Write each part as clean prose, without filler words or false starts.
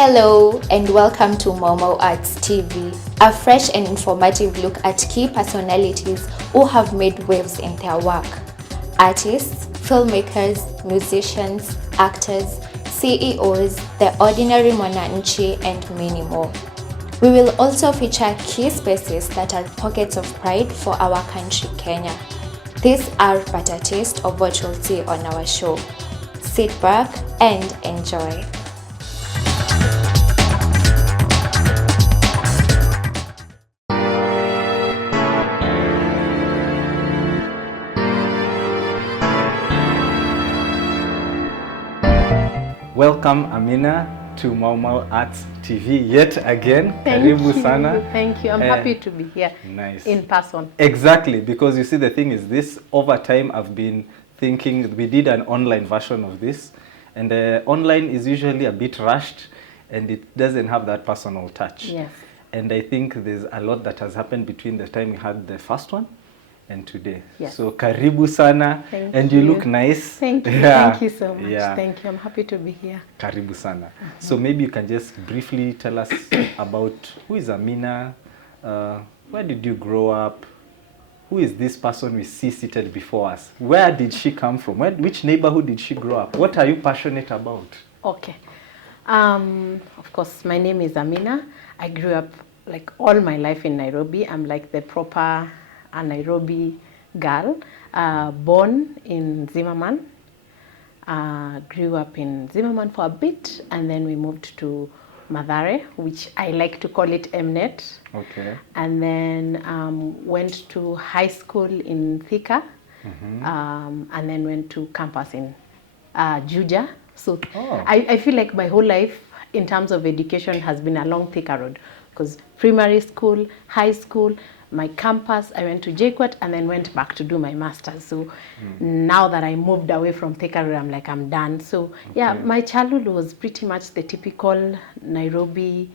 Hello and welcome to Momo Arts TV, a fresh and informative look at key personalities who have made waves in their work. Artists, filmmakers, musicians, actors, CEOs, the ordinary mwananchi and many more. We will also feature key spaces that are pockets of pride for our country, Kenya. These are but a taste of what you'll see on our show. Sit back and enjoy. Welcome Amina to Momo Arts TV yet again. Karibu sana. Thank you. I'm happy to be here. Nice. In person. Exactly, because you see the thing is this, over time I've been thinking we did an online version of this, and online is usually a bit rushed and it doesn't have that personal touch. Yes. And I think there's a lot that has happened between the time we had the first one and today. Yes. So karibu sana. Thank and you. You look nice. Thank you. Yeah. Thank you so much. Yeah. Thank you. I'm happy to be here. Karibu sana. So maybe you can just briefly tell us about who is Amina, where did you grow up, who is this person we see seated before us, where did she come from, which neighborhood did she grow up, what are you passionate about? Okay. Of course, my name is Amina. I grew up like all my life in Nairobi. I'm like the proper Nairobi girl, born in Zimmerman. Grew up in Zimmerman for a bit, and then we moved to Mathare, which I like to call it Mnet. Okay. And then went to high school in Thika, and then went to campus in Juja. So I feel like my whole life in terms of education has been along Thika Road, because primary school, high school, my campus, I went to JKUAT and then went back to do my master's. So now that I moved away from Thika Road, I'm like, I'm done. So yeah, my childhood was pretty much the typical Nairobi,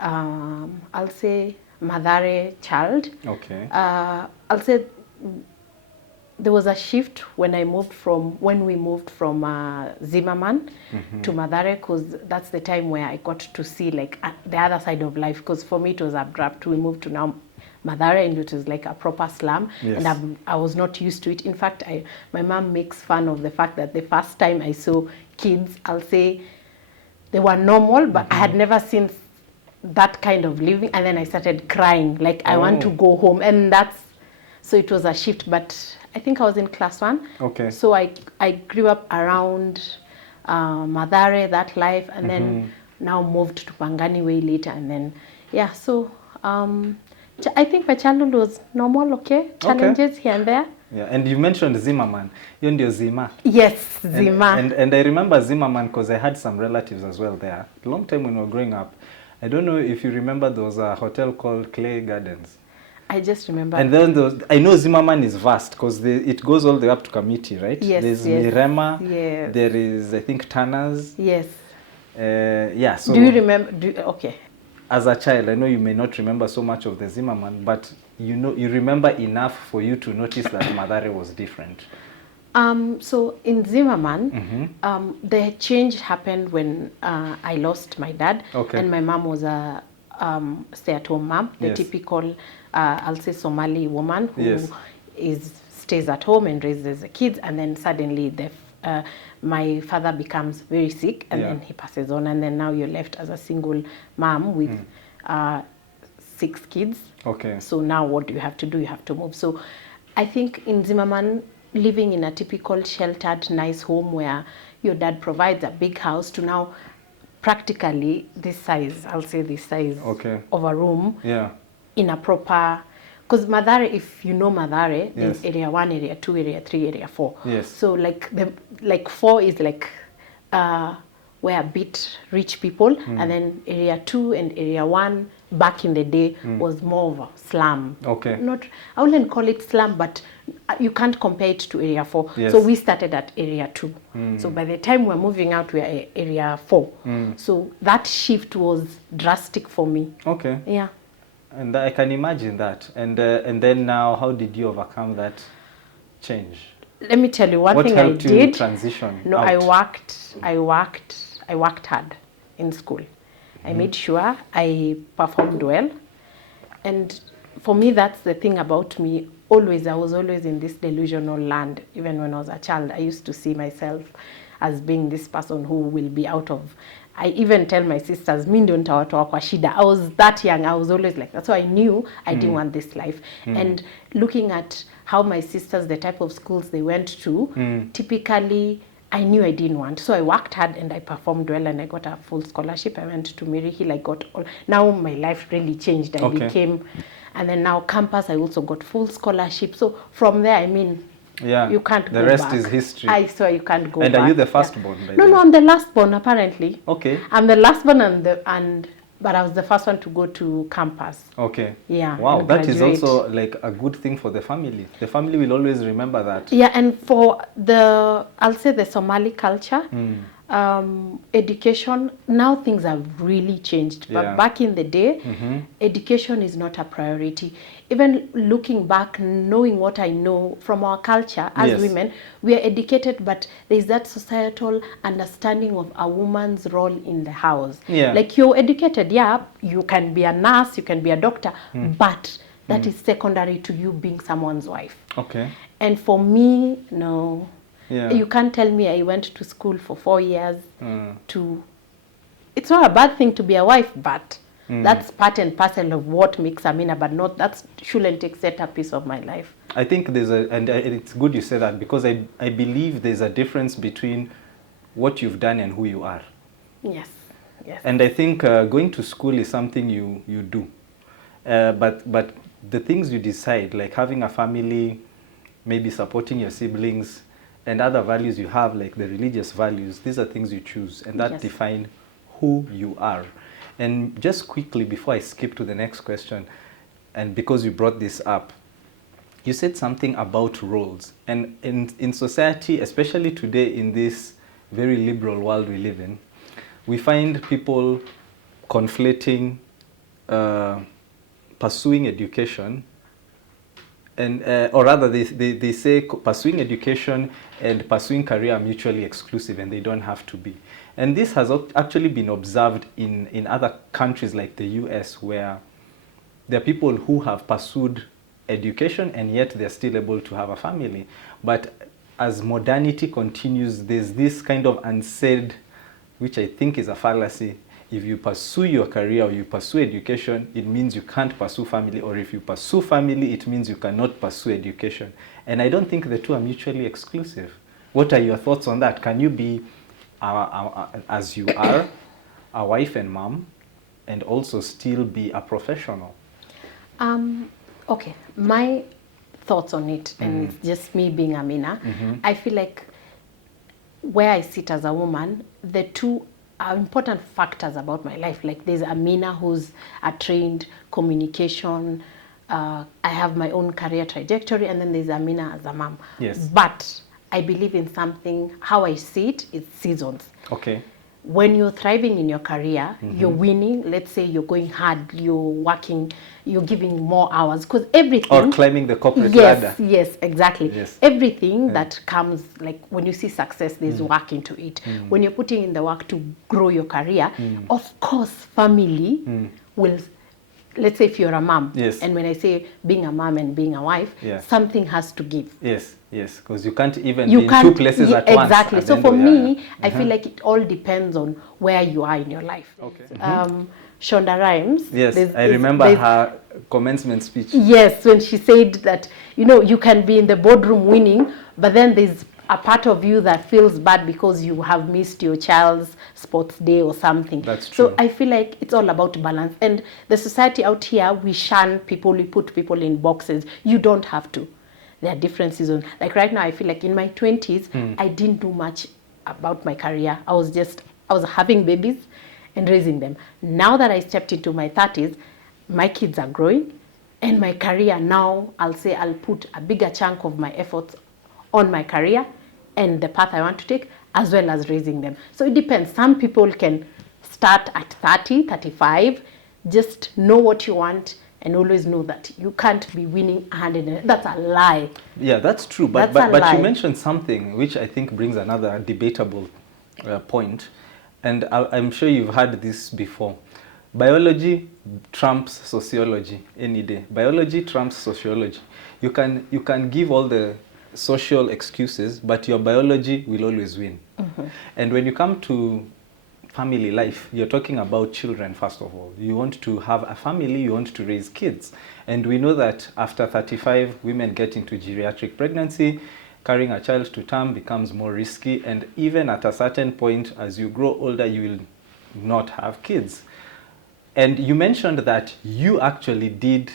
I'll say Mathare child. Okay. I'll say there was a shift when we moved from Zimmerman to Mathare, because that's the time where I got to see like the other side of life, because for me it was abrupt. We moved to now Mathare, and it was like a proper slum. Yes. And I was not used to it. In fact, my mom makes fun of the fact that the first time I saw kids, I'll say they were normal, but I had never seen that kind of living. And then I started crying, like I want to go home. And so it was a shift, but I think I was in class 1. Okay. So I grew up around Mathare, that life, and then now moved to Pangani way later. And then, yeah, so I think my childhood was normal, okay? Challenges here and there. Yeah, and you mentioned Zimmerman. You're in Zima. Yes, Zima. And I remember Zimmerman because I had some relatives as well there. A long time when we were growing up. I don't know if you remember, there was a hotel called Clay Gardens. I just remember. And then I know Zimmerman is vast because it goes all the way up to Kamiti, right? Yes, There's yes. Mirema. Yes. There is, I think, Tanner's. Yes. Yeah. So do you remember? Okay. As a child, I know you may not remember so much of the Zimmerman, but you remember enough for you to notice that Mathare was different. So in Zimmerman, the change happened when I lost my dad, and my mom was a stay-at-home mom, the typical, I'll say, Somali woman who stays at home and raises the kids, and then suddenly my father becomes very sick, and then he passes on, and then now you're left as a single mom with 6 kids. Okay. So now what do you have to do? You have to move. So I think in Zimmerman, living in a typical sheltered, nice home where your dad provides a big house, to now practically this size, I'll say this size of a room in a proper, because Mathare, if you know Mathare, there's area 1, area 2, area 3, area 4. Yes. So like 4 is like where a bit rich people, and then area 2 and area 1 back in the day was more of a slum. Okay. I wouldn't call it slum, but you can't compare it to area 4. Yes. So we started at area 2. So by the time we're moving out, we're at area 4. So that shift was drastic for me. Okay. Yeah. And I can imagine that. And then now, how did you overcome that change? Let me tell you one thing I did. What helped you transition? No, out? I worked hard. in school. I made sure I performed well. And for me, that's the thing about me. Always, I was always in this delusional land. Even when I was a child, I used to see myself as being this person who will be out of. I even tell my sisters, "Mi ndio nitawatoa kwa shida." I was that young. I was always like that. So I knew I didn't want this life. And looking at how my sisters, the type of schools they went to, typically I knew I didn't want. So I worked hard and I performed well and I got a full scholarship. I went to Mary Hill. I got all. Now my life really changed. I became, and then now campus, I also got full scholarship. So from there, I mean, you can't go back. The rest is history. I swear you can't go back. And are you the firstborn? No, I'm the lastborn apparently. Okay. I'm the lastborn but I was the first one to go to campus. Okay. Yeah. Wow, that is also like a good thing for the family. The family will always remember that. Yeah, and for I'll say the Somali culture, education, now things have really changed. But back in the day, education is not a priority. Even looking back, knowing what I know from our culture as women, we are educated, but there's that societal understanding of a woman's role in the house. Like you're educated, you can be a nurse, you can be a doctor, but that is secondary to you being someone's wife. Okay. And for me, no. You can't tell me I went to school for 4 years it's not a bad thing to be a wife, but that's part and parcel of what makes Amina, but not, that shouldn't accept a piece of my life. I think and it's good you say that, because I believe there's a difference between what you've done and who you are. Yes. And I think going to school is something you do. But the things you decide, like having a family, maybe supporting your siblings, and other values you have, like the religious values, these are things you choose, and that define who you are. And just quickly, before I skip to the next question, and because you brought this up, you said something about roles. And in society, especially today in this very liberal world we live in, we find people conflating pursuing education, and or rather they say pursuing education and pursuing career are mutually exclusive, and they don't have to be. And this has actually been observed in other countries like the US, where there are people who have pursued education and yet they're still able to have a family. But as modernity continues, there's this kind of unsaid, which I think is a fallacy. If you pursue your career or you pursue education, it means you can't pursue family, or if you pursue family, it means you cannot pursue education. And I don't think the two are mutually exclusive. What are your thoughts on that? Can you be, as you are, a wife and mom, and also still be a professional? Okay, my thoughts on it, and it's just me being Amina, I feel like where I sit as a woman, the two are important factors about my life. Like there's Amina, who's a trained communication, I have my own career trajectory, and then there's Amina as a mom. But I believe in something, how I see it, it's seasons. Okay. When you're thriving in your career, you're winning, let's say you're going hard, you're working, you're giving more hours, because everything... Or climbing the corporate ladder. Yes, exactly. Everything that comes, like when you see success, there's work into it. When you're putting in the work to grow your career, of course, family will... Let's say if you're a mom, and when I say being a mom and being a wife, something has to give. Yes, because you can't even be in two places at once. Exactly. So for me, I feel like it all depends on where you are in your life. Okay. Shonda Rhimes. Yes, I remember her commencement speech. Yes, when she said that, you know, you can be in the boardroom winning, but then there's a part of you that feels bad because you have missed your child's sports day or something. That's true. So I feel like it's all about balance. And the society out here, we shun people, we put people in boxes. You don't have to. There are different seasons. Like right now, I feel like in my 20s, I didn't do much about my career. I was having babies and raising them. Now that I stepped into my 30s, my kids are growing, and my career now, I'll say I'll put a bigger chunk of my efforts on my career and the path I want to take, as well as raising them. So it depends. Some people can start at 30, 35, just know what you want and always know that you can't be winning 100. That's a lie. Yeah, that's true. But you mentioned something which I think brings another debatable point. and I'm sure you've heard this before. Biology trumps sociology any day. Biology trumps sociology. You can give all the social excuses, but your biology will always win. And when you come to family life, you're talking about children first of all. You want to have a family, you want to raise kids. And we know that after 35, women get into geriatric pregnancy, carrying a child to term becomes more risky, and even at a certain point, as you grow older, you will not have kids. And you mentioned that you actually did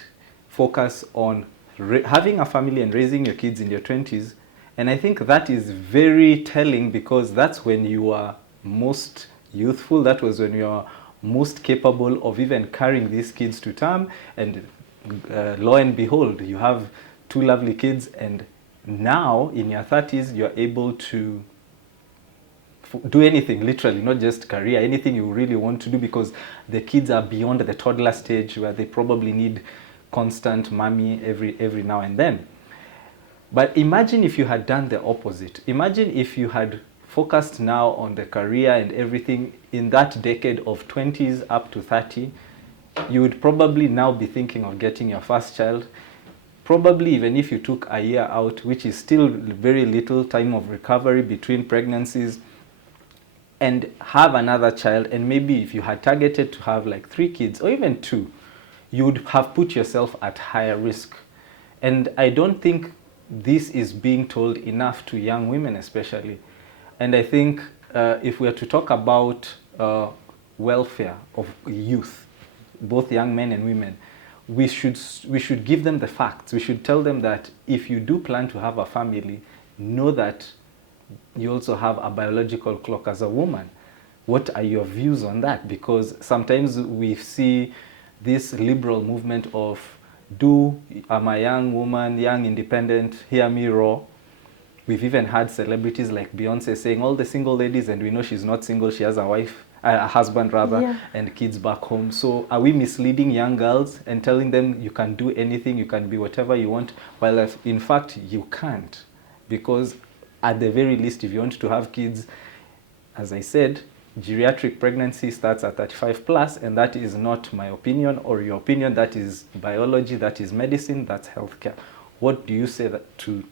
focus on having a family and raising your kids in your 20s. And I think that is very telling, because that's when you are most youthful. That was when you are most capable of even carrying these kids to term. And lo and behold, you have 2 lovely kids. And now in your 30s, you're able to do anything, literally, not just career, anything you really want to do, because the kids are beyond the toddler stage where they probably need constant mommy every now and then. But imagine if you had done the opposite. Imagine if you had focused now on the career and everything in that decade of 20s up to 30, you would probably now be thinking of getting your first child. Probably even if you took a year out, which is still very little time of recovery between pregnancies, and have another child. And maybe if you had targeted to have like 3 kids or even 2, you would have put yourself at higher risk. And I don't think this is being told enough to young women especially. And I think if we are to talk about welfare of youth, both young men and women, we should give them the facts. We should tell them that if you do plan to have a family, know that you also have a biological clock as a woman. What are your views on that? Because sometimes we see this liberal movement of, I'm a young woman, young independent, hear me roar. We've even had celebrities like Beyonce saying all the single ladies, and we know she's not single, she has a wife, a husband rather, Yeah. and kids back home. So are we misleading young girls and telling them you can do anything, you can be whatever you want, while in fact you can't? Because at the very least, if you want to have kids, as I said, geriatric pregnancy starts at 35 plus, and that is not my opinion or your opinion. That is biology, that is medicine, that's healthcare. What do you say to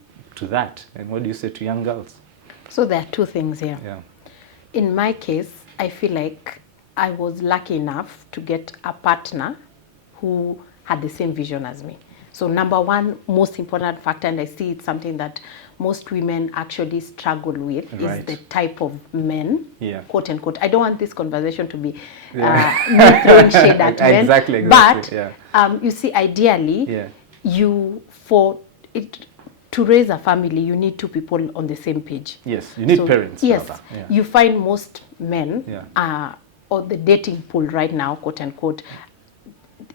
that, and what do you say to young girls? So there are 2 things here. Yeah. In my case, I feel like I was lucky enough to get a partner who had the same vision as me. So number 1, most important factor, and I see it's something that most women actually struggle with, Right. is the type of men, Yeah. quote unquote. I don't want this conversation to be me throwing shade at men. Exactly. But Yeah. you see, ideally, Yeah. to raise a family, you need 2 people on the same page. Yes, you need parents. Yes, rather. Yeah. you find most men Yeah. or the dating pool right now, quote unquote,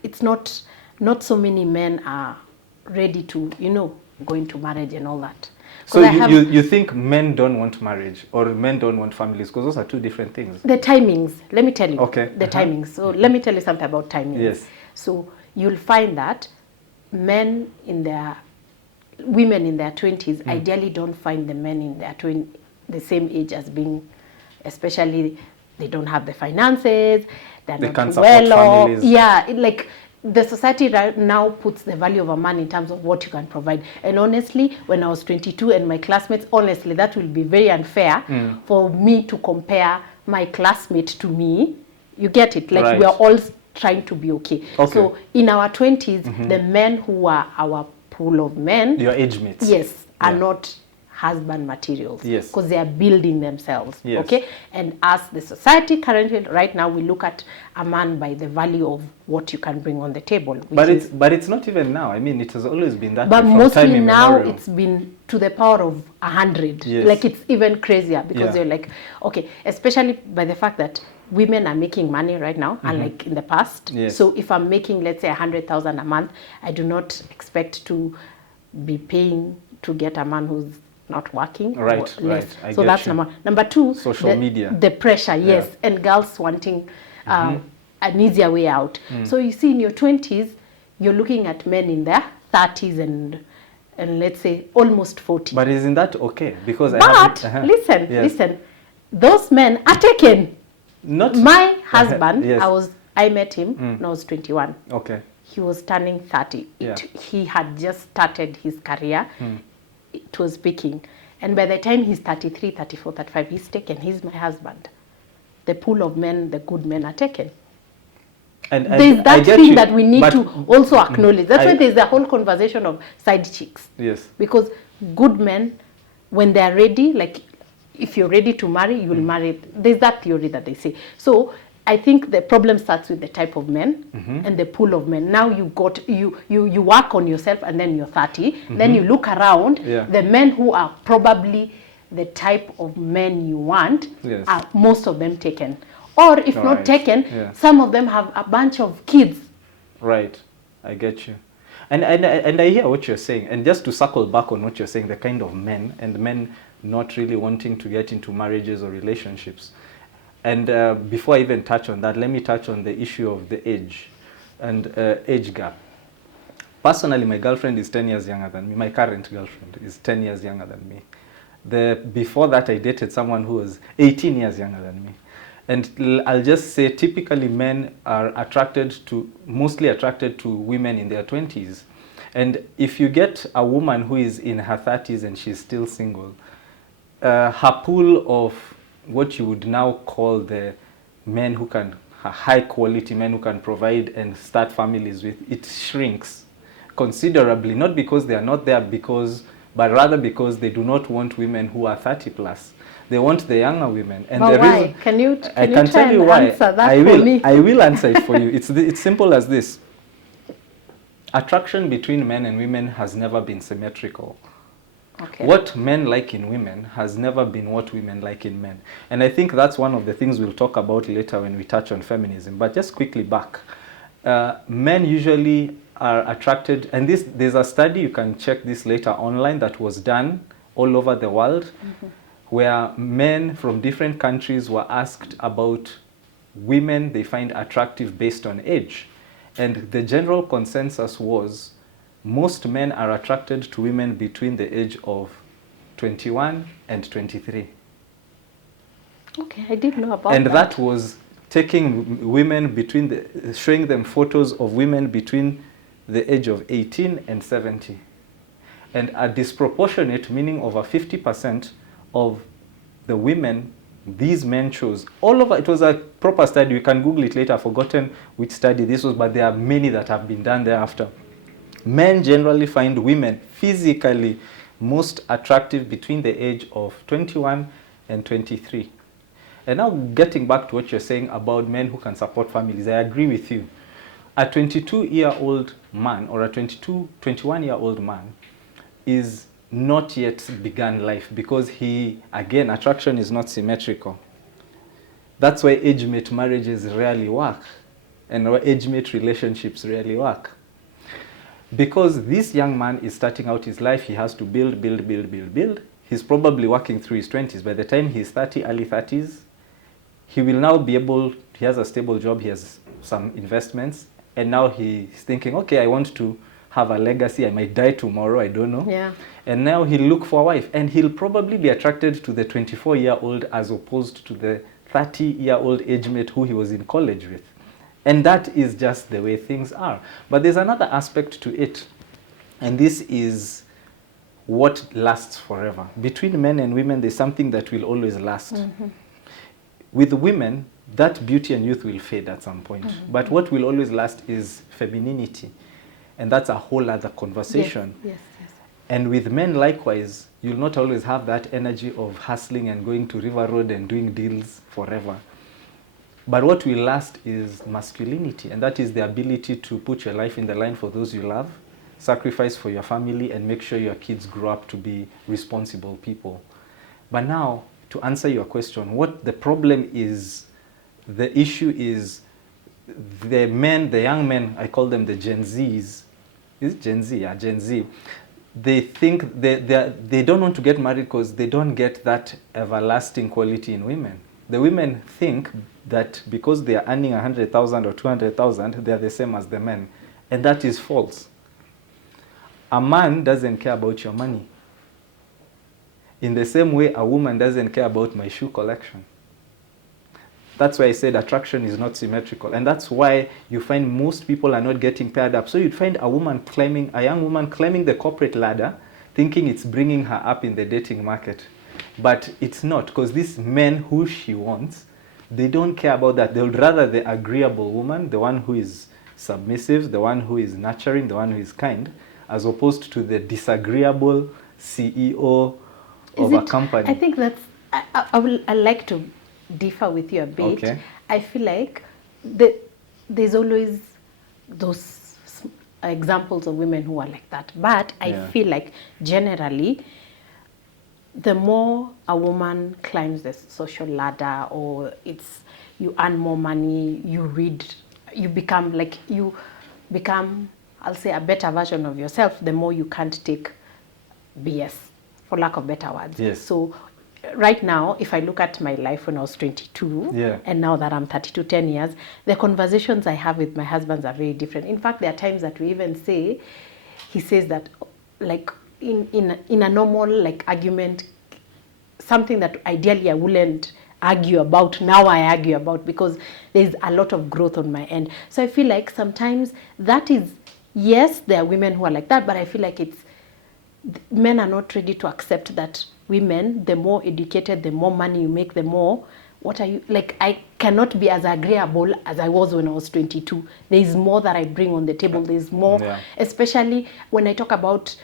it's not so many men are ready to, go into marriage and all that. So you think men don't want marriage or men don't want families? Because those are 2 different things. The timings, let me tell you. Okay. The timings. So let me tell you something about timings. Yes. So you'll find that women in their 20s ideally don't find the men in their the same age as being, especially they don't have the finances, they can't not support well off. families. Yeah, like the society right now puts the value of a man in terms of what you can provide. And honestly, when I was 22 and my classmates, honestly, that will be very unfair for me to compare my classmate to me. You get it? Like, Right. we are all trying to be okay. So in our 20s, the men who are our pool of men, Your age mates. yes, are not husband materials. Yes. Because they are building themselves. Yes. Okay? And as the society currently, right now, we look at a man by the value of what you can bring on the table. But it's not even now. I mean, it has always been that. But way from mostly time now immemorial. it's been to the power of 100. Yes. Like, it's even crazier because Yeah. you're like, okay, especially by the fact that women are making money right now, unlike in the past. Yes. So if I'm making, let's say, 100,000 a month, I do not expect to be paying to get a man who's not working. Right, or less. right. I So get that's you. number 2. Social media. The pressure, yes, Yeah. and girls wanting an easier way out. So you see, in your 20s, you're looking at men in their 30s and let's say almost 40. But isn't that okay? Because But listen, those men are taken. Not My husband, Yes. I met him when I was 21. Okay. He was turning 30. Yeah. He had just started his career. It was peaking. And by the time he's 33, 34, 35, he's taken. He's my husband. The pool of men, the good men are taken. And There's I that get thing you, that we need but- to also acknowledge. That's why I- there's a whole conversation of side chicks. Yes. Because good men, when they're ready, like if you're ready to marry, you'll marry. There's that theory that they say. So I think the problem starts with the type of men and the pool of men. Now you work on yourself, and then you're 30. Then you look around. Yeah. The men who are probably the type of men you want Yes. are most of them taken. Or if Right. not taken, Yeah. some of them have a bunch of kids. Right, I get you. And I hear what you're saying. And just to circle back on what you're saying, the kind of men, and men not really wanting to get into marriages or relationships. And before I even touch on that, let me touch on the issue of the age and age gap. Personally, my girlfriend is 10 years younger than me. My current girlfriend is 10 years younger than me. Before that, I dated someone who was 18 years younger than me. And I'll just say, typically men are mostly attracted to women in their 20s. And if you get a woman who is in her 30s and she's still single, her pool of what you would now call the men who can, high quality men who can provide and start families with, it shrinks considerably, not because they are not there, but rather because they do not want women who are 30 plus. They want the younger women. And But the why? reason, Can you I try can tell you and why. answer that for me? I will answer it for you. It's simple as this. Attraction between men and women has never been symmetrical. Okay. What men like in women has never been what women like in men. And I think that's one of the things we'll talk about later when we touch on feminism. But just quickly back. Men usually are attracted, and there's a study, you can check this later online, that was done all over the world, where men from different countries were asked about women they find attractive based on age. And the general consensus was most men are attracted to women between the age of 21 and 23. Okay, I didn't know about And that. that was taking women showing them photos of women between the age of 18 and 70. And a disproportionate, meaning over 50% of the women these men chose, all over, it was a proper study, you can Google it later, I've forgotten which study this was, but there are many that have been done thereafter. Men generally find women physically most attractive between the age of 21 and 23. And now getting back to what you're saying about men who can support families, I agree with you. A 22-year-old man or a 21-year-old man is not yet begun life because again, attraction is not symmetrical. That's why age-mate marriages rarely work and age-mate relationships rarely work. Because this young man is starting out his life, he has to build. He's probably working through his 20s. By the time he's 30, early 30s, he will now be he has a stable job, he has some investments, and now he's thinking, okay, I want to have a legacy, I might die tomorrow, I don't know. Yeah. And now he'll look for a wife, and he'll probably be attracted to the 24-year-old as opposed to the 30-year-old age mate who he was in college with. And that is just the way things are. But there's another aspect to it, and this is what lasts forever. Between men and women, there's something that will always last. With women, that beauty and youth will fade at some point. But what will always last is femininity. And that's a whole other conversation. Yes. And with men, likewise, you'll not always have that energy of hustling and going to River Road and doing deals forever. But what will last is masculinity, and that is the ability to put your life in the line for those you love, sacrifice for your family, and make sure your kids grow up to be responsible people. But now, to answer your question, what the problem is, the issue is the young men, I call them the Gen Zs. Is it Gen Z? Yeah, Gen Z. They think they don't want to get married because they don't get that everlasting quality in women. The women think that because they are earning 100,000 or 200,000, they are the same as the men. And that is false. A man doesn't care about your money. In the same way, a woman doesn't care about my shoe collection. That's why I said attraction is not symmetrical. And that's why you find most people are not getting paired up. So you'd find a young woman climbing the corporate ladder, thinking it's bringing her up in the dating market. But it's not, because these men who she wants, they don't care about that. They would rather the agreeable woman, the one who is submissive, the one who is nurturing, the one who is kind, as opposed to the disagreeable CEO of a company. I think that's, I like to differ with you a bit. Okay. I feel like there's always those examples of women who are like that. But I feel like generally, the more a woman climbs the social ladder, or you earn more money, you become, I'll say, a better version of yourself, the more you can't take BS, for lack of better words. Yes. So right now, if I look at my life when I was 22, and now that I'm 32, 10 years, the conversations I have with my husband are very different. In fact, there are times that we even say, he says that, like, in a normal, like, argument, something that ideally I wouldn't argue about, now I argue about, because there's a lot of growth on my end. So I feel like sometimes that is, yes, there are women who are like that, but I feel like men are not ready to accept that women, the more educated, the more money you make, the more, I cannot be as agreeable as I was when I was 22. There is more that I bring on the table. There's more, especially when I talk about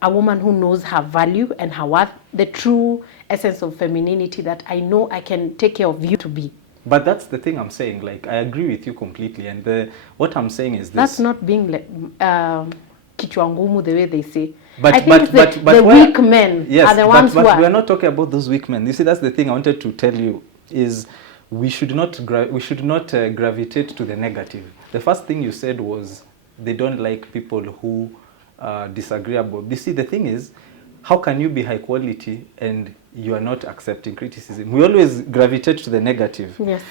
a woman who knows her value and her worth, the true essence of femininity that I know I can take care of you to be. But that's the thing I'm saying. Like, I agree with you completely. And what I'm saying is this. That's not being kichwa ngumu, the way they say. But, I think the weak men are the ones who are. But we're not talking about those weak men. You see, that's the thing I wanted to tell you is we should not gravitate to the negative. The first thing you said was they don't like people who are disagreeable. You see, the thing is, how can you be high quality and you are not accepting criticism? We always gravitate to the negative. Yes.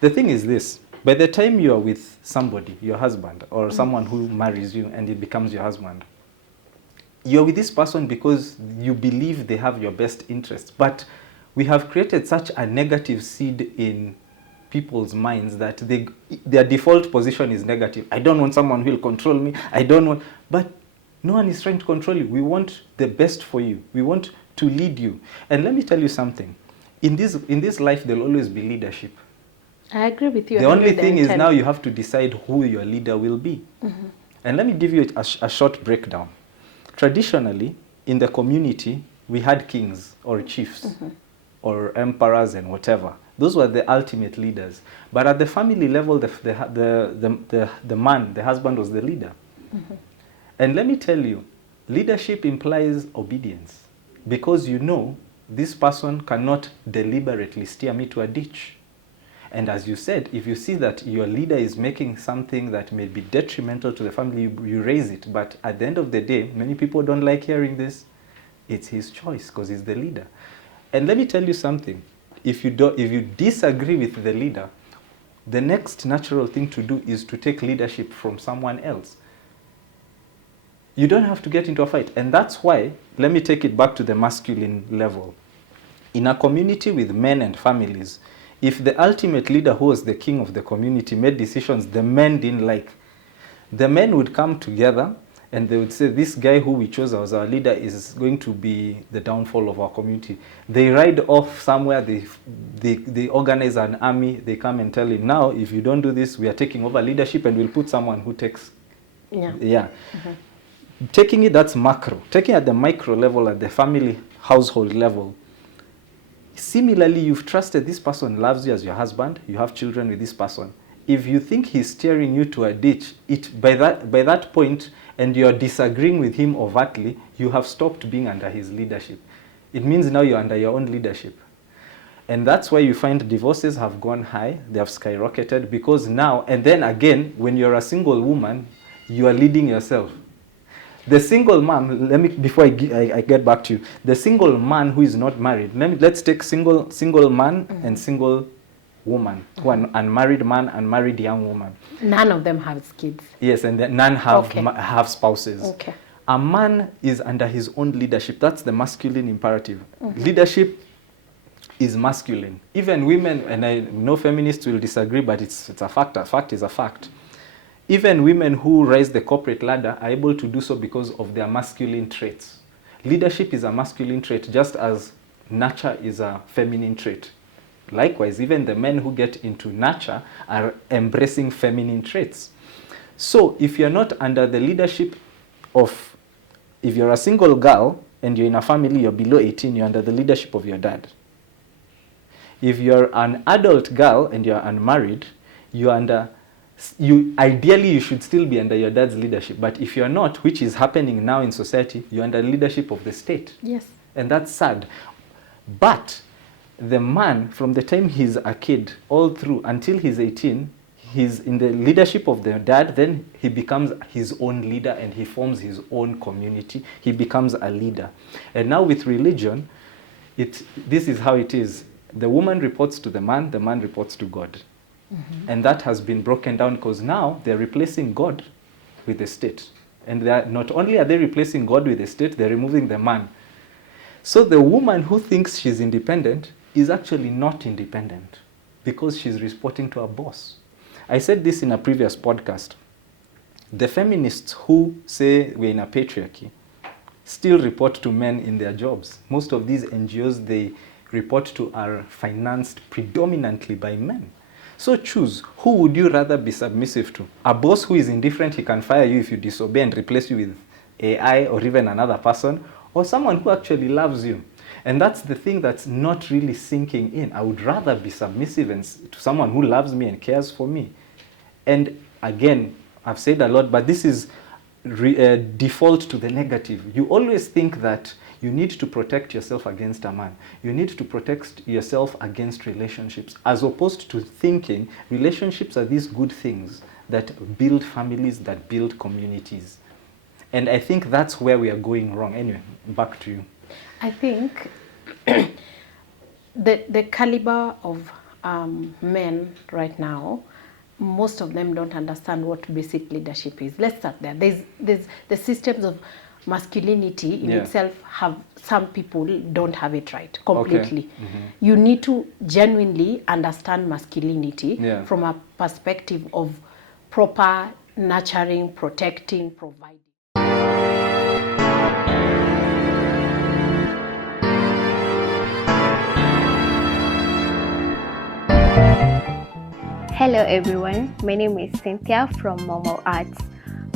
The thing is this, by the time you are with somebody, your husband, or someone who marries you and it becomes your husband, you're with this person because you believe they have your best interests. But we have created such a negative seed in people's minds that their default position is negative. I don't want someone who will control me. But no one is trying to control you. We want the best for you. We want to lead you. And let me tell you something. In this life, there'll always be leadership. I agree with you. The only thing is now you have to decide who your leader will be. Mm-hmm. And let me give you a short breakdown. Traditionally, in the community, we had kings or chiefs or emperors and whatever. Those were the ultimate leaders. But at the family level, the man, the husband, was the leader. Mm-hmm. And let me tell you, leadership implies obedience, because you know this person cannot deliberately steer me to a ditch. And as you said, if you see that your leader is making something that may be detrimental to the family, you raise it. But at the end of the day, many people don't like hearing this. It's his choice because he's the leader. And let me tell you something. If you disagree with the leader, the next natural thing to do is to take leadership from someone else. You don't have to get into a fight. And that's why, let me take it back to the masculine level. In a community with men and families, if the ultimate leader who was the king of the community made decisions the men didn't like, the men would come together and they would say, this guy who we chose as our leader is going to be the downfall of our community. They ride off somewhere, they organize an army, they come and tell him, now if you don't do this, we are taking over leadership and we'll put someone who takes. Mm-hmm. Taking it, that's macro. Taking it at the micro level, at the family household level, similarly, you've trusted this person loves you as your husband, you have children with this person. If you think he's steering you to a ditch, by that point, and you're disagreeing with him overtly, you have stopped being under his leadership. It means now you're under your own leadership. And that's why you find divorces have gone high, they have skyrocketed, because now, and then again, when you're a single woman, you are leading yourself. The single man, before I get back to you, the single man who is not married, let's take single man and single woman, one unmarried man, unmarried young woman. None of them have kids. Yes, and none have spouses. Okay. A man is under his own leadership. That's the masculine imperative. Mm-hmm. Leadership is masculine. Even women, and I know feminists will disagree, but it's a fact. A fact is a fact. Even women who rise the corporate ladder are able to do so because of their masculine traits. Leadership is a masculine trait, just as nurture is a feminine trait. Likewise, even the men who get into nurture are embracing feminine traits. So if you're not under the leadership of, if you're a single girl and you're in a family, you're below 18, you're under the leadership of your dad. If you're an adult girl and you're unmarried, ideally you should still be under your dad's leadership. But if you're not, which is happening now in society, you're under the leadership of the state. Yes. And that's sad. But the man, from the time he's a kid all through until he's 18, he's in the leadership of the dad. Then he becomes his own leader and he forms his own community. He becomes a leader. And now with religion, this is how it is. The woman reports to the man reports to God. Mm-hmm. And that has been broken down because now they're replacing God with the state. And not only are they replacing God with the state, they're removing the man. So the woman who thinks she's independent is actually not independent because she's reporting to a boss. I said this in a previous podcast. The feminists who say we're in a patriarchy still report to men in their jobs. Most of these NGOs they report to are financed predominantly by men. So choose, who would you rather be submissive to? A boss who is indifferent, he can fire you if you disobey and replace you with AI or even another person, or someone who actually loves you? And that's the thing that's not really sinking in. I would rather be submissive to someone who loves me and cares for me. And again, I've said a lot, but this is default to the negative. You always think that you need to protect yourself against a man. You need to protect yourself against relationships, as opposed to thinking relationships are these good things that build families, that build communities. And I think that's where we are going wrong. Anyway, back to you. I think the caliber of men right now, most of them don't understand what basic leadership is. Let's start there. There's the systems of masculinity in itself have, some people don't have it right completely. Okay. Mm-hmm. You need to genuinely understand masculinity from a perspective of proper nurturing, protecting, providing. Hello everyone, my name is Cynthia from Momo Arts,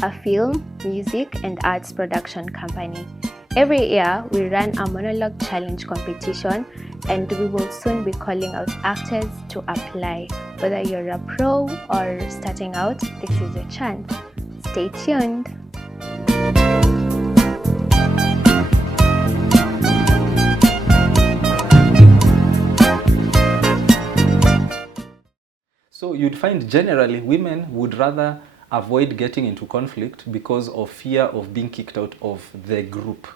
a film, music and arts production company. Every year we run a monologue challenge competition and we will soon be calling out actors to apply. Whether you're a pro or starting out, this is your chance. Stay tuned. So you'd find generally women would rather avoid getting into conflict because of fear of being kicked out of the group.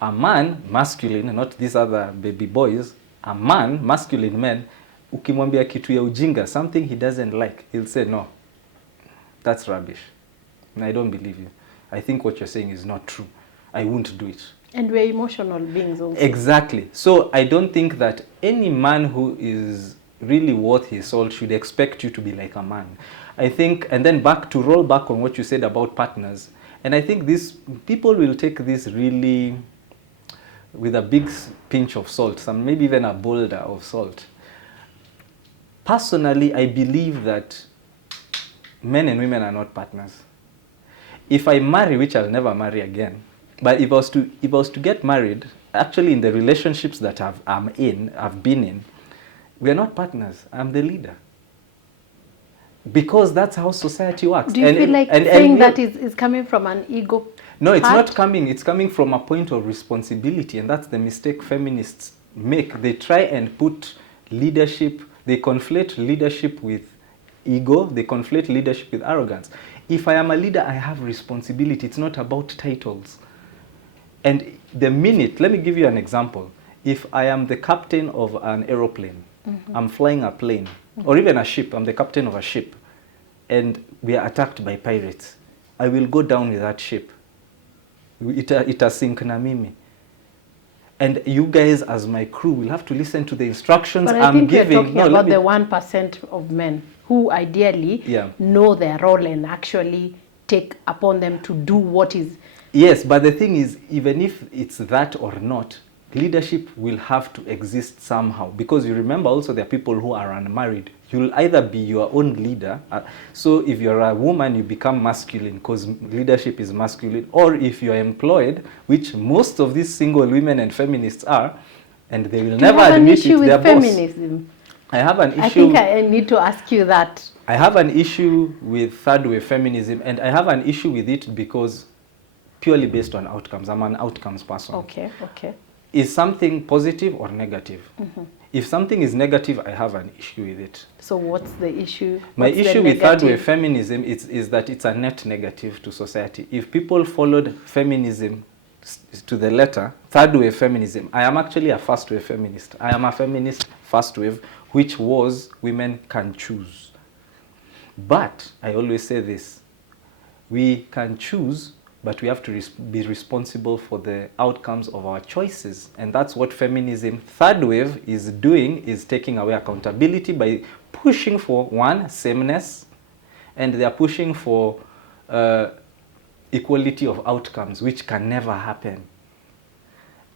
A man, masculine, not these other baby boys, a man, masculine man, ukimwambia kitu ya ujinga, something he doesn't like, he'll say, no, that's rubbish. And I don't believe you. I think what you're saying is not true. I won't do it. And we're emotional beings also. Exactly. So I don't think that any man who is really worth his salt should expect you to be like a man. I think, and then roll back on what you said about partners, and I think people will take this really with a big pinch of salt, maybe even a boulder of salt. Personally, I believe that men and women are not partners. If I marry, which I'll never marry again, but if I was to get married, actually in the relationships that I've been in, we are not partners. I'm the leader. Because that's how society works. Do you feel like saying that is coming from an ego? No, it's not coming. It's coming from a point of responsibility, and that's the mistake feminists make. They try and put leadership, they conflate leadership with ego, they conflate leadership with arrogance. If I am a leader, I have responsibility. It's not about titles. And the minute, let me give you an example. If I am the captain of an aeroplane, I'm flying a plane, or even a ship, I'm the captain of a ship, and we are attacked by pirates, I will go down with that ship. Itasink na mimi. And you guys, as my crew, will have to listen to the instructions But I I'm think giving. we're talking about the 1% of men who ideally know their role and actually take upon them to do what is. Yes, but the thing is, even if it's that or not, leadership will have to exist somehow. Because you remember also there are people who are unmarried. You'll either be your own leader. So if you're a woman, you become masculine because leadership is masculine. Or if you're employed, which most of these single women and feminists are, and they will never admit it, with their feminism? boss. I have an issue. I think I need to ask you that. I have an issue with third wave feminism, and I have an issue with it because purely based on outcomes. I'm an outcomes person. Okay, okay. Is something positive or negative? If something is negative, I have an issue with it. So what's the issue? My issue with third wave feminism is that it's a net negative to society. If people followed feminism to the letter, third wave feminism, I am actually a first wave feminist. I am a feminist first wave, which was women can choose. But I always say this, we can choose, but we have to be responsible for the outcomes of our choices. And that's what feminism, third wave, is doing, is taking away accountability by pushing for, one, sameness, and they are pushing for equality of outcomes, which can never happen.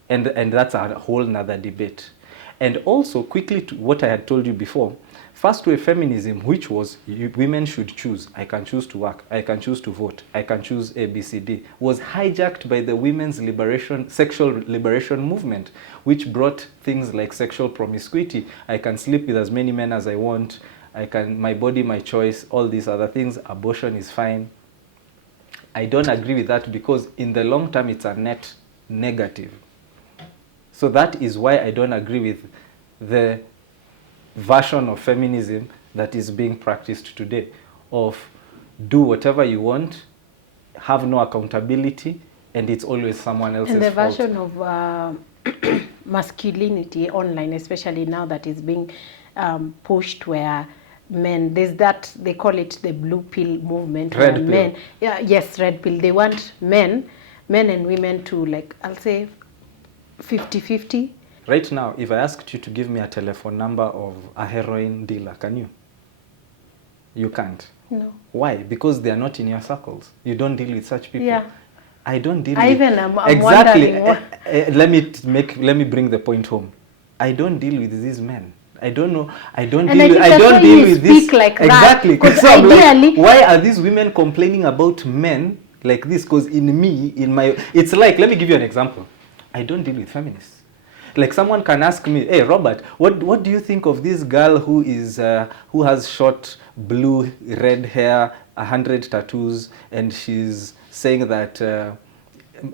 And that's a whole nother debate. And also, quickly to what I had told you before, first wave feminism, which was women should choose, I can choose to work, I can choose to vote, I can choose A, B, C, D, was hijacked by the women's liberation, sexual liberation movement, which brought things like sexual promiscuity. I can sleep with as many men as I want, I can, my body, my choice, all these other things, abortion is fine. I don't agree with that because in the long term, it's a net negative. So that is why I don't agree with the version of feminism that is being practiced today, of do whatever you want, have no accountability, and it's always someone else's fault. And the version of masculinity online, especially now that is being pushed, where men, there's that, they call it the blue pill movement. Red pill. Men, yes, red pill. They want men and women to, like, I'll say 50-50. Right now, if I asked you to give me a telephone number of a heroin dealer, can you? You can't. No. Why? Because they are not in your circles. You don't deal with such people. Yeah. I don't deal I'm exactly. wondering Let me bring the point home. I don't deal with these men. I don't know. I don't And deal. I don't deal with this. Like exactly. Because so I'm ideally, like, why are these women complaining about men like this? Because it's like, let me give you an example. I don't deal with feminists. Like someone can ask me, hey Robert, what do you think of this girl who has short blue red hair, 100 tattoos, and she's saying that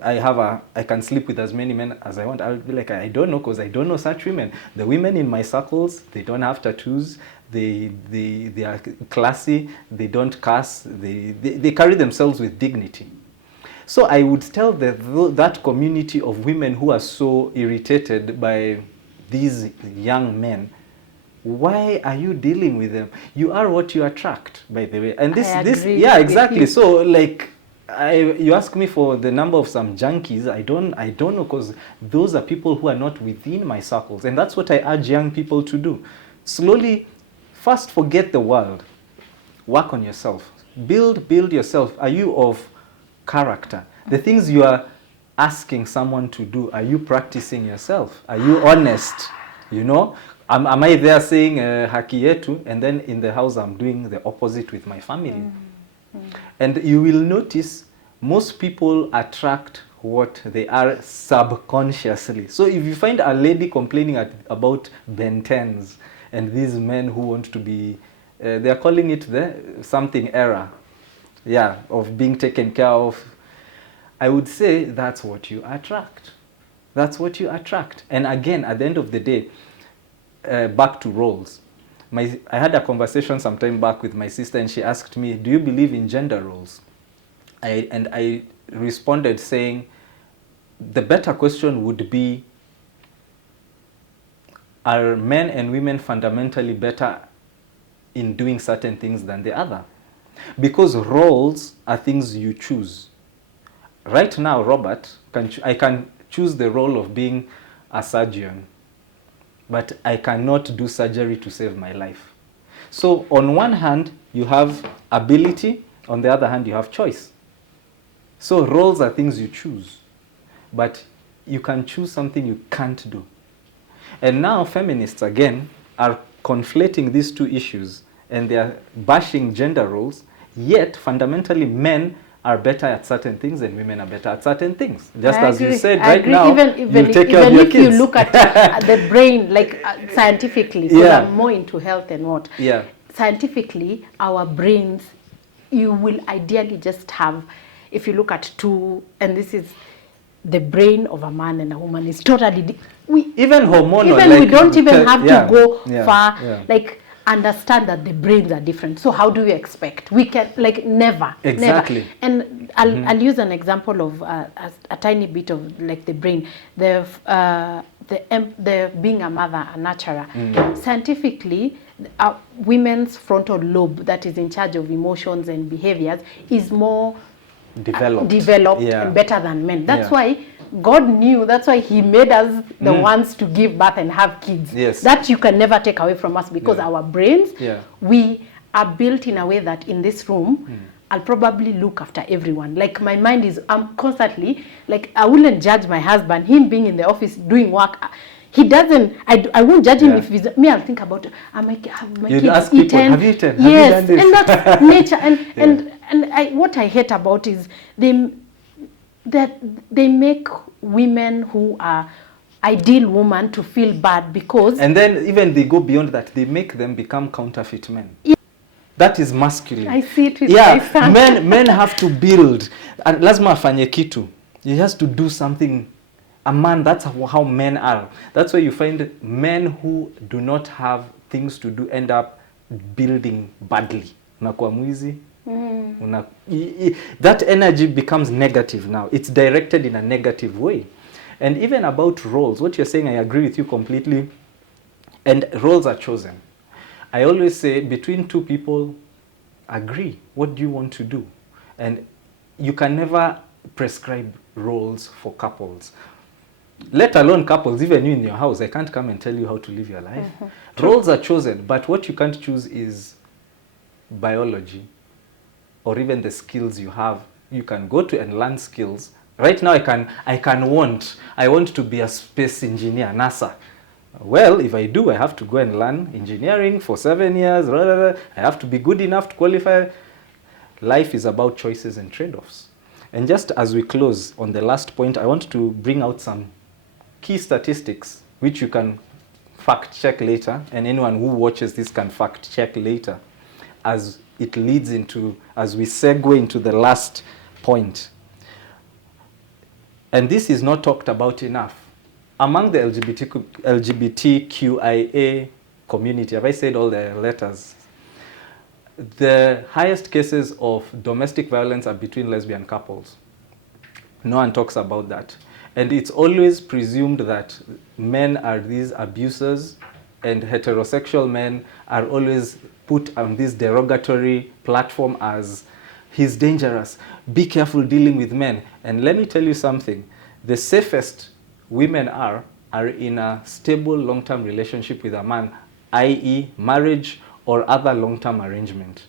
I can sleep with as many men as I want? I'll be like, I don't know, because I don't know such women. The women in my circles, they don't have tattoos. They are classy. They don't curse. They carry themselves with dignity. So I would tell that community of women who are so irritated by these young men, why are you dealing with them? You are what you attract, by the way. And yeah, exactly. So like, you ask me for the number of some junkies, I don't know, because those are people who are not within my circles. And that's what I urge young people to do. Slowly, first forget the world. Work on yourself. Build yourself. Are you of character? The things you are asking someone to do, are you practicing yourself? Are you honest? You know, am I there saying haki yetu, and then in the house I'm doing the opposite with my family? And you will notice most people attract what they are subconsciously. So if you find a lady complaining about Ben 10s and these men who want to be, they are calling it the something era, yeah, of being taken care of, I would say that's what you attract. That's what you attract. And again, at the end of the day, back to roles. I had a conversation some time back with my sister, and she asked me, do you believe in gender roles? And I responded saying, the better question would be, are men and women fundamentally better in doing certain things than the other? Because roles are things you choose. Right now, Robert, I can choose the role of being a surgeon, but I cannot do surgery to save my life. So on one hand, you have ability. On the other hand, you have choice. So roles are things you choose, but you can choose something you can't do. And now feminists, again, are conflating these two issues, and they are bashing gender roles, yet fundamentally men are better at certain things and women are better at certain things. Just as you said right now, you take care of your kids. Even if you look at the brain, like scientifically, because I'm more into health and what. Yeah. Scientifically, our brains, you will ideally just have, if you look at two, and this is the brain of a man and a woman is totally, even hormonal. Even like, we don't even have to go far. Yeah. Like, understand that the brains are different. So how do you expect? We can, like, never. Exactly. Never. And I'll use an example of a tiny bit of like the brain. The being a mother, a nurturer. Scientifically, women's frontal lobe that is in charge of emotions and behaviors is more developed and better than men. That's why God knew, that's why he made us the ones to give birth and have kids. Yes. That you can never take away from us, because our brains, we are built in a way that in this room, I'll probably look after everyone. Like, my mind is, I'm constantly, like, I wouldn't judge my husband, him being in the office doing work. He doesn't, I won't judge him if he's, me, I'll think about, have my kids eaten? Have you eaten? Yes, have you done this? And that's nature. And what I hate about is that they make women who are ideal women to feel bad because... And then even they go beyond that. They make them become counterfeit men. Yeah. That is masculine. I see it with my son. Men have to build. Lazima afanye kitu. He has to do something. A man, that's how men are. That's why you find men who do not have things to do end up building badly. Unakuwa mwizi. That energy becomes negative now. It's directed in a negative way. And even about roles, what you're saying, I agree with you completely. And roles are chosen. I always say, between two people, agree. What do you want to do? And you can never prescribe roles for couples. Let alone couples, even you in your house, I can't come and tell you how to live your life. Roles are chosen, but what you can't choose is biology or even the skills you have. You can go to and learn skills. Right now I want to be a space engineer, NASA. Well, if I do, I have to go and learn engineering for 7 years. I have to be good enough to qualify. Life is about choices and trade-offs. And just as we close on the last point, I want to bring out some key statistics which you can fact check later, and anyone who watches this can fact check later as it leads into, as we segue into the last point. And this is not talked about enough. Among the LGBTQIA community, have I said all the letters? The highest cases of domestic violence are between lesbian couples. No one talks about that. And it's always presumed that men are these abusers and heterosexual men are always put on this derogatory platform as he's dangerous, be careful dealing with men. And let me tell you something, the safest women are in a stable long-term relationship with a man, i.e. marriage or other long-term arrangement.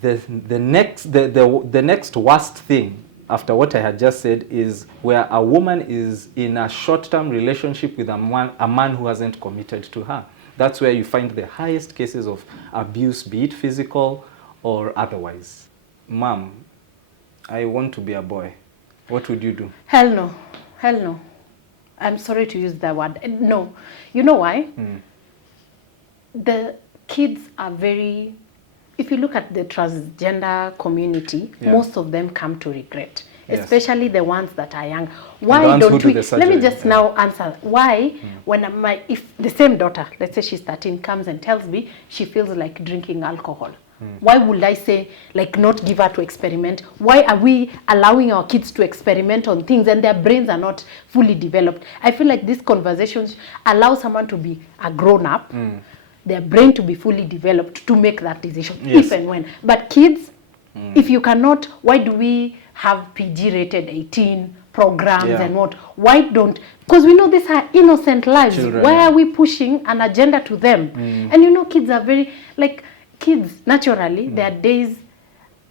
The next worst thing after what I had just said is where a woman is in a short-term relationship with a man who hasn't committed to her. That's where you find the highest cases of abuse, be it physical or otherwise. Mom, I want to be a boy. What would you do? Hell no. Hell no. I'm sorry to use that word. No. You know why? The kids are very... If you look at the transgender community, most of them come to regret, especially the ones that are young. Why don't we... Let me just now answer. Why, when if the same daughter, let's say she's 13, comes and tells me she feels like drinking alcohol, why would I say, like, not give her to experiment? Why are we allowing our kids to experiment on things and their brains are not fully developed? I feel like these conversations allow someone to be a grown-up, their brain to be fully developed to make that decision, if and when. But kids, if you cannot, why do we have PG rated 18 programs Yeah. and what. Why don't, because we know these are innocent lives. Children, Why yeah. are we pushing an agenda to them? And you know, kids are very, like, kids, naturally, there are days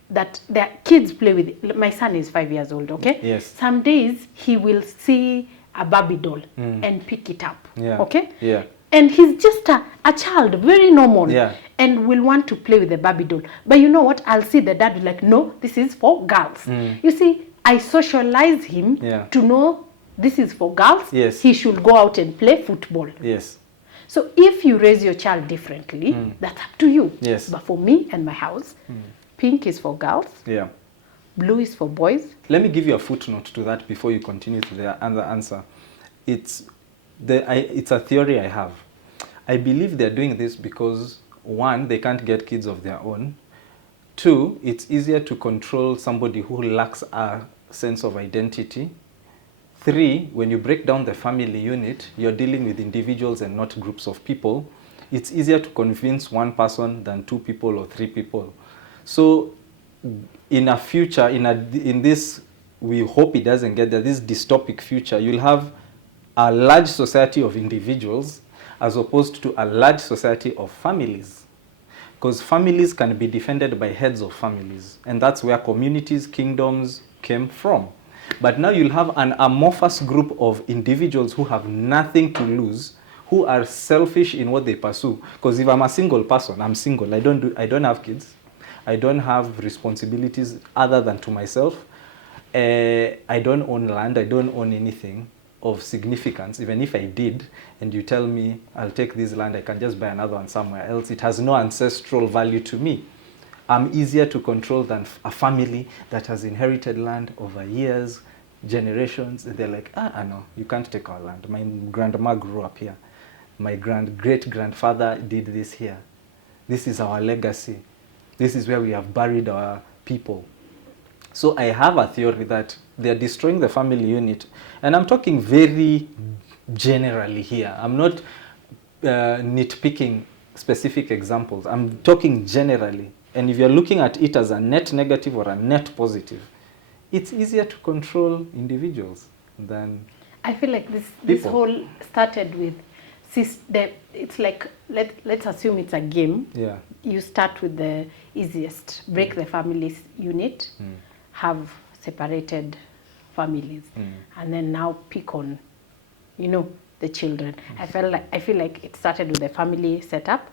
that their kids play with. My son is 5 years old, okay? Yes. Some days he will see a Barbie doll and pick it up, Yeah. okay? Yeah. And he's just a child, very normal, Yeah. and will want to play with the Barbie doll. But you know what? I'll see the dad like, no, this is for girls. You see, I socialize him Yeah. to know this is for girls. Yes. He should go out and play football. Yes. So if you raise your child differently, that's up to you. Yes. But for me and my house, pink is for girls, Yeah. blue is for boys. Let me give you a footnote to that before you continue to the other answer. It's a theory I have. I believe they're doing this because, one, they can't get kids of their own. Two, it's easier to control somebody who lacks a sense of identity. Three, when you break down the family unit, you're dealing with individuals and not groups of people. It's easier to convince one person than 2 people or 3 people. So in a future, in this, we hope it doesn't get there, this dystopic future, you'll have a large society of individuals as opposed to a large society of families. Because families can be defended by heads of families. And that's where communities, kingdoms came from. But now you'll have an amorphous group of individuals who have nothing to lose, who are selfish in what they pursue. Because if I'm a single person, I'm single. I don't have kids. I don't have responsibilities other than to myself. I don't own land. I don't own anything of significance. Even if I did, and you tell me I'll take this land, I can just buy another one somewhere else. It has no ancestral value to me. I'm easier to control than a family that has inherited land over years, generations. And they're like, no, you can't take our land. My grandma grew up here. My great-grandfather did this here. This is our legacy. This is where we have buried our people. So I have a theory that they're destroying the family unit. And I'm talking very generally here. I'm not nitpicking specific examples. I'm talking generally. And if you're looking at it as a net negative or a net positive, it's easier to control individuals than I feel like this whole started with, it's like, let's assume it's a game. Yeah. You start with the easiest, break the family unit, have separated families, and then now pick on, the children. I feel like it started with the family setup.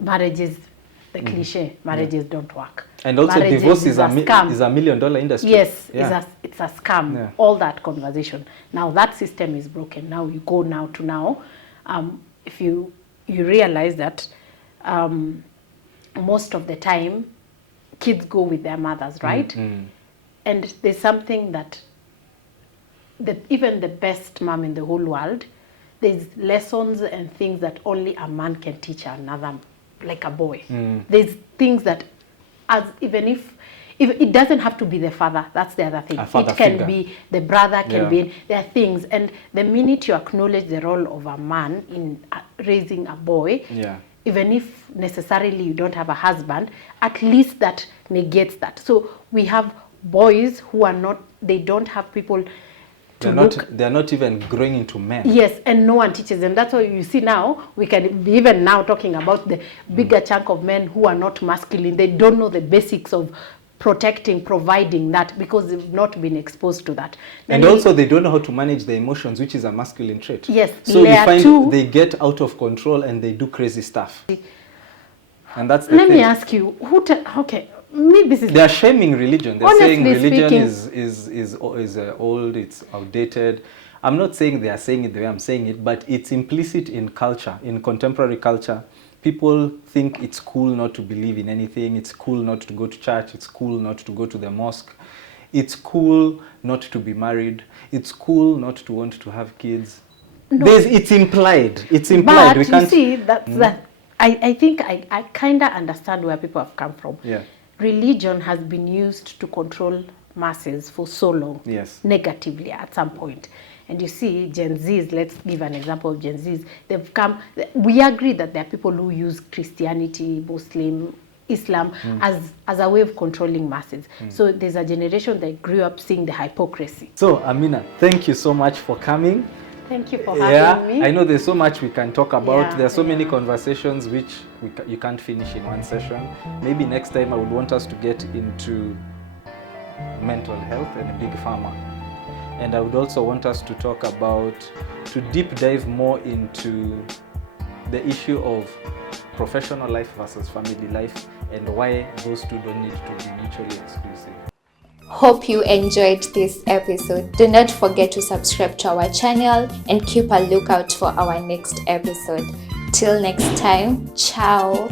Marriages, the cliche, marriages don't work. And also marriages divorce is a scam. $1 million industry. Yes, yeah. it's a scam. Yeah. All that conversation. Now that system is broken. Now you go now. If you realize that most of the time kids go with their mothers, right? And there's something that even the best mom in the whole world, there's lessons and things that only a man can teach another, like a boy. There's things that, even if it doesn't have to be the father, that's the other thing. It can be the brother, can be, there are things. And the minute you acknowledge the role of a man in raising a boy, even if necessarily you don't have a husband, at least that negates that. So we have boys who are not, they don't have people to they're not even growing into men. Yes, and no one teaches them. That's why you see now, we can be even now talking about the bigger chunk of men who are not masculine. They don't know the basics of protecting, providing that, because they've not been exposed to that. And also they don't know how to manage their emotions, which is a masculine trait. Yes. So you find they get out of control and they do crazy stuff. And that's the thing. Let me ask you, okay, maybe this is... They're shaming religion. They're saying religion is old, it's outdated. I'm not saying they are saying it the way I'm saying it, but it's implicit in culture, in contemporary culture. People think it's cool not to believe in anything. It's cool not to go to church. It's cool not to go to the mosque. It's cool not to be married. It's cool not to want to have kids. No. It's implied. It's implied. But you see, I think I kind of understand where people have come from. Yeah. Religion has been used to control masses for so long. Yes. Negatively at some point. And you see, Gen Zs, let's give an example of Gen Zs, they've come, we agree that there are people who use Christianity, Muslim, Islam as a way of controlling masses. So there's a generation that grew up seeing the hypocrisy. So Amina, thank you so much for coming. Thank you for having me. I know there's so much we can talk about. Yeah, there are so many conversations which you can't finish in one session. Maybe next time I would want us to get into mental health and big pharma. And I would also want us to talk about, to deep dive more into the issue of professional life versus family life and why those two don't need to be mutually exclusive. Hope you enjoyed this episode. Do not forget to subscribe to our channel and keep a lookout for our next episode. Till next time, ciao.